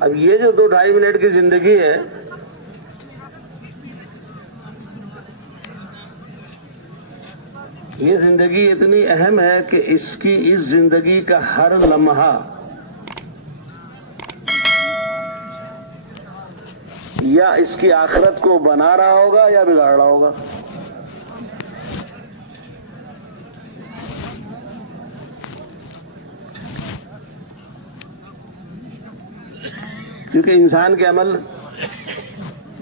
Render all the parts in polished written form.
اب یہ جو 2-2.5 منٹ کی زندگی ہے، یہ زندگی اتنی اہم ہے کہ اس زندگی کا ہر لمحہ یا اس کی آخرت کو بنا رہا ہوگا یا بگاڑ رہا ہوگا۔ کیونکہ انسان کے عمل،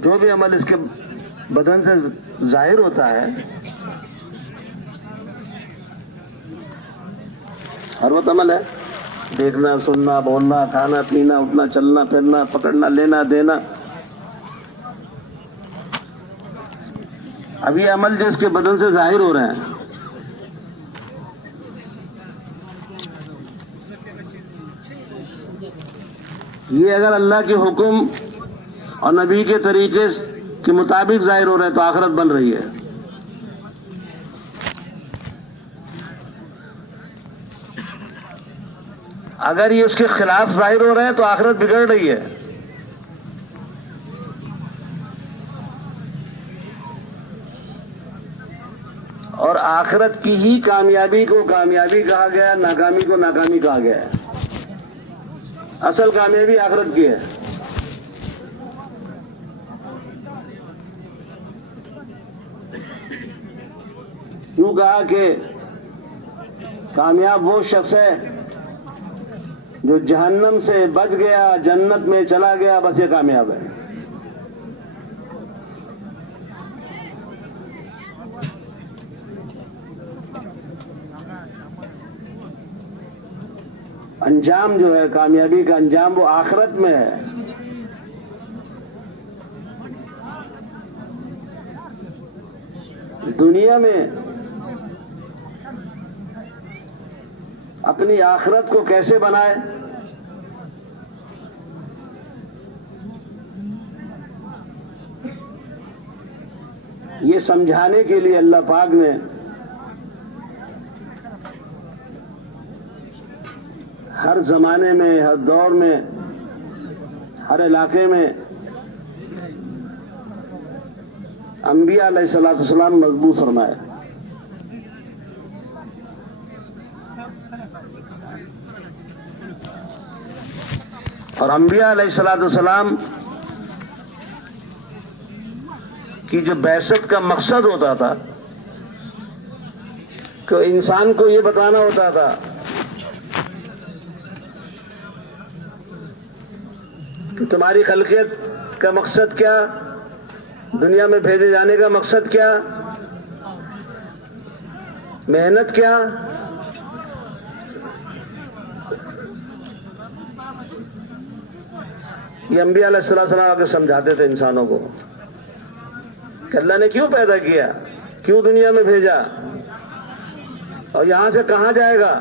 جو بھی عمل اس کے بدن سے ظاہر ہوتا ہے، ہر وہ عمل ہے، دیکھنا، سننا، بولنا، کھانا، پینا، اٹھنا، چلنا، پھرنا، پکڑنا، لینا، دینا، اب یہ عمل جو اس کے بدن سے ظاہر ہو رہے ہیں، یہ اگر اللہ کے حکم اور نبی کے طریقے کے مطابق ظاہر ہو رہے ہیں تو آخرت بن رہی ہے۔ اگر یہ اس کے خلاف ظاہر ہو رہے ہیں تو آخرت بگڑ رہی ہے۔ اور آخرت کی ہی کامیابی کو کامیابی کہا گیا، ناکامی کو ناکامی کہا گیا ہے۔ اصل کامیابی آخرت کی ہے۔ یوں کہا کہ کامیاب وہ شخص ہے جو جہنم سے بچ گیا، جنت میں چلا گیا، بس یہ کامیاب ہے۔ انجام جو ہے، کامیابی کا انجام، وہ آخرت میں ہے۔ دنیا میں اپنی آخرت کو کیسے بنائے، یہ سمجھانے کے لیے اللہ پاک نے ہر زمانے میں، ہر دور میں، ہر علاقے میں انبیاء علیہ السلام مضبوط فرمائے۔ اور انبیاء علیہ السلام کی جو بعثت کا مقصد ہوتا تھا کہ انسان کو یہ بتانا ہوتا تھا کہ تمہاری خلقیت کا مقصد کیا، دنیا میں بھیجے جانے کا مقصد کیا، محنت کیا، یہ انبیاء علیہ السلام آ کے سمجھاتے تھے انسانوں کو کہ اللہ نے کیوں پیدا کیا، کیوں دنیا میں بھیجا، اور یہاں سے کہاں جائے گا۔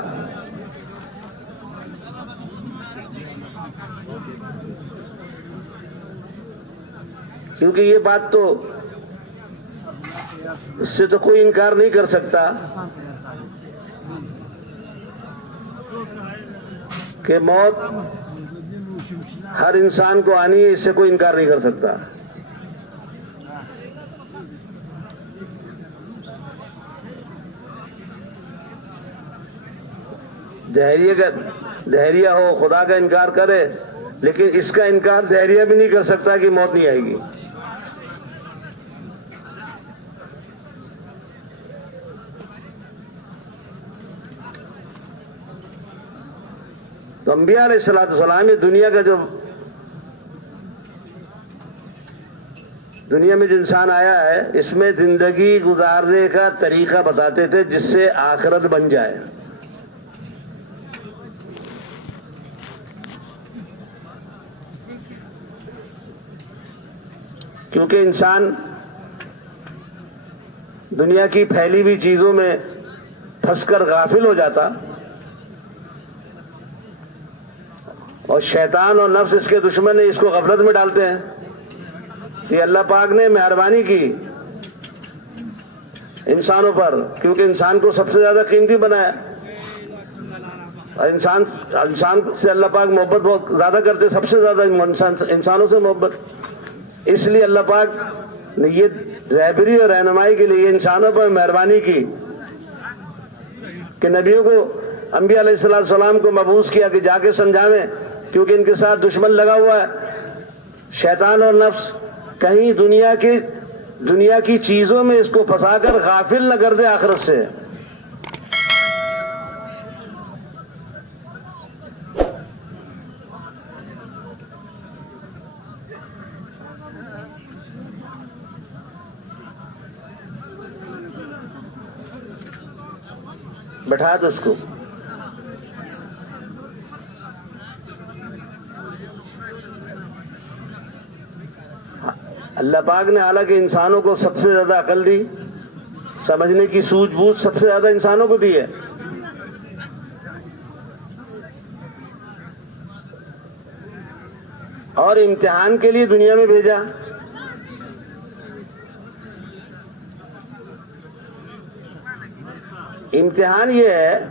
کیونکہ یہ بات تو اس سے تو کوئی انکار نہیں کر سکتا کہ موت ہر انسان کو آنی ہے، اس سے کوئی انکار نہیں کر سکتا۔ دہریہ ہو، خدا کا انکار کرے، لیکن اس کا انکار دہریہ بھی نہیں کر سکتا کہ موت نہیں آئے گی۔ تو انبیاء علیہ السلام یہ دنیا میں جو انسان آیا ہے، اس میں زندگی گزارنے کا طریقہ بتاتے تھے جس سے آخرت بن جائے۔ کیونکہ انسان دنیا کی پھیلی ہوئی چیزوں میں پھنس کر غافل ہو جاتا، اور شیطان اور نفس اس کے دشمن اس کو غفلت میں ڈالتے ہیں۔ یہ اللہ پاک نے مہربانی کی انسانوں پر، کیونکہ انسان کو سب سے زیادہ قیمتی بنایا۔ اور انسان سے اللہ پاک محبت بہت زیادہ کرتے، سب سے زیادہ انسانوں سے محبت. اس لیے اللہ پاک نے یہ رہبری اور رہنمائی کے لیے انسانوں پر مہربانی کی کہ نبیوں کو، انبیاء علیہ السلام کو مبعوث کیا کہ جا کے سمجھاویں، کیونکہ ان کے ساتھ دشمن لگا ہوا ہے، شیطان اور نفس. کہیں دنیا کی چیزوں میں اس کو پھنسا کر غافل نہ کر دے آخرت سے. بٹھا دو اس کو. اللہ پاک نے حالانکہ انسانوں کو سب سے زیادہ عقل دی، سمجھنے کی سوجھ بوجھ سب سے زیادہ انسانوں کو دی ہے، اور امتحان کے لیے دنیا میں بھیجا. امتحان یہ ہے،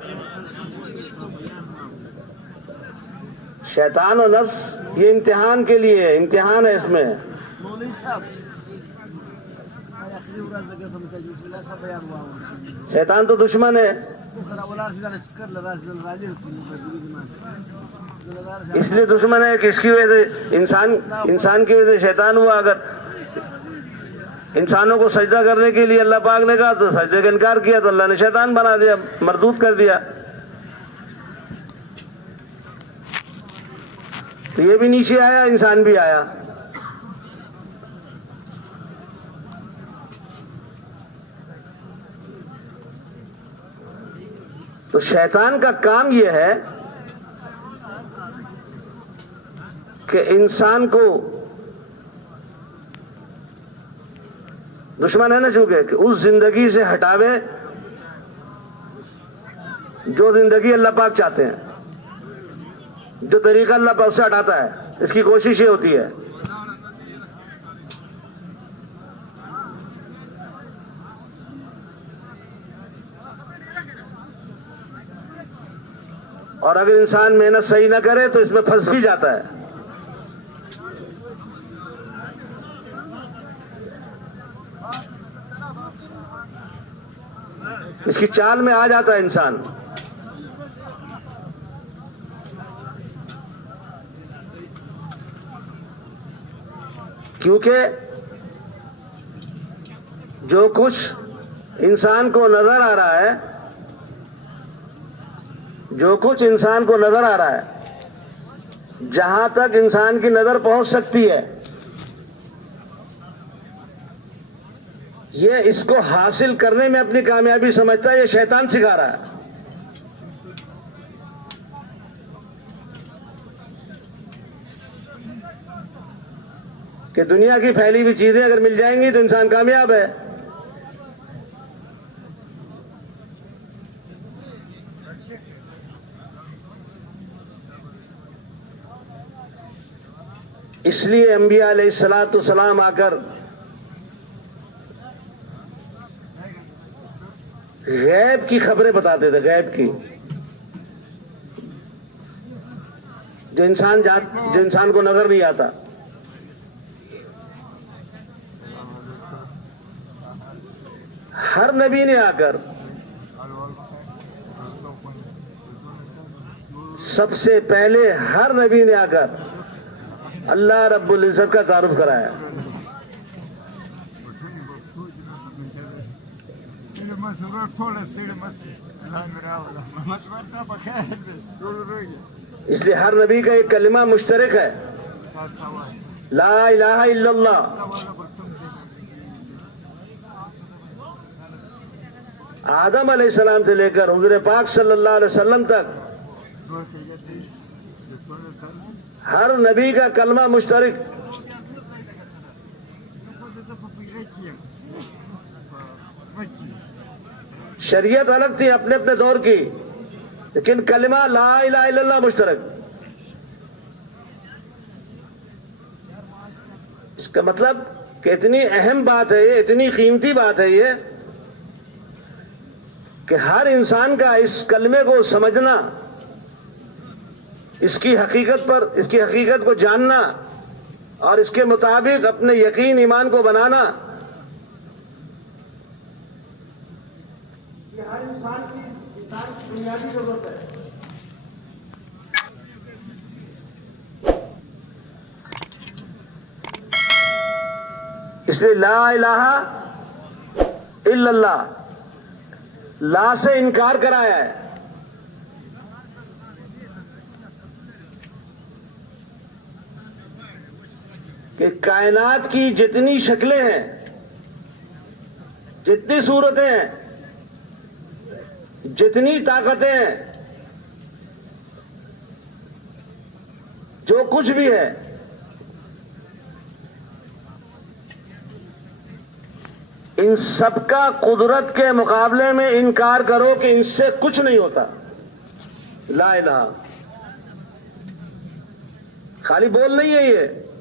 شیطان و نفس یہ امتحان کے لیے ہے، امتحان ہے اس میں. شیطان تو دشمن ہے، اس لیے دشمن ہے کہ اس کی وجہ سے انسان کی وجہ سے شیطان ہوا. اگر انسانوں کو سجدہ کرنے کے لیے اللہ پاک نے کہا تو سجدے کا انکار کیا تو اللہ نے شیطان بنا دیا، مردود کر دیا. تو یہ بھی نیچے آیا، انسان بھی آیا. تو شیطان کا کام یہ ہے کہ انسان کو، دشمن ہے نا چونکہ، کہ اس زندگی سے ہٹاوے جو زندگی اللہ پاک چاہتے ہیں، جو طریقہ اللہ پاک سے ہٹاتا ہے. اس کی کوشش یہ ہوتی ہے. اور اگر انسان محنت صحیح نہ کرے تو اس میں پھنس بھی جاتا ہے. اس کی چال میں آ جاتا ہے انسان. کیونکہ جو کچھ انسان کو نظر آ رہا ہے، جو کچھ انسان کو نظر آ رہا ہے، جہاں تک انسان کی نظر پہنچ سکتی ہے، یہ اس کو حاصل کرنے میں اپنی کامیابی سمجھتا ہے. یہ شیطان سکھا رہا ہے. کہ دنیا کی پھیلی ہوئی چیزیں اگر مل جائیں گی تو انسان کامیاب ہے. اس لیے انبیاء علیہ السلام آ کر غیب کی خبریں بتاتے تھے، غیب کی، جو انسان کو نظر نہیں آتا. ہر نبی نے آ کر سب سے پہلے، ہر نبی نے آ کر اللہ رب العزت کا تعارف کرایا. اس لیے ہر نبی کا ایک کلمہ مشترک ہے، لا الہ الا اللہ. آدم علیہ السلام سے لے کر حضور پاک صلی اللہ علیہ وسلم تک ہر نبی کا کلمہ مشترک. شریعت الگ تھی اپنے اپنے دور کی، لیکن کلمہ لا الہ الا اللہ مشترک. اس کا مطلب کہ اتنی اہم بات ہے یہ، اتنی قیمتی بات ہے یہ، کہ ہر انسان کا اس کلمے کو سمجھنا اس کی حقیقت کو جاننا اور اس کے مطابق اپنے یقین ایمان کو بنانا یہ ہر انسان کی بنیادی ضرورت ہے. اس لیے لا الہ الا اللہ، لا سے انکار کرایا ہے. کہ کائنات کی جتنی شکلیں ہیں، جتنی صورتیں ہیں، جتنی طاقتیں ہیں، جو کچھ بھی ہے، ان سب کا قدرت کے مقابلے میں انکار کرو کہ ان سے کچھ نہیں ہوتا. لا الہ خالی بول نہیں ہے یہ.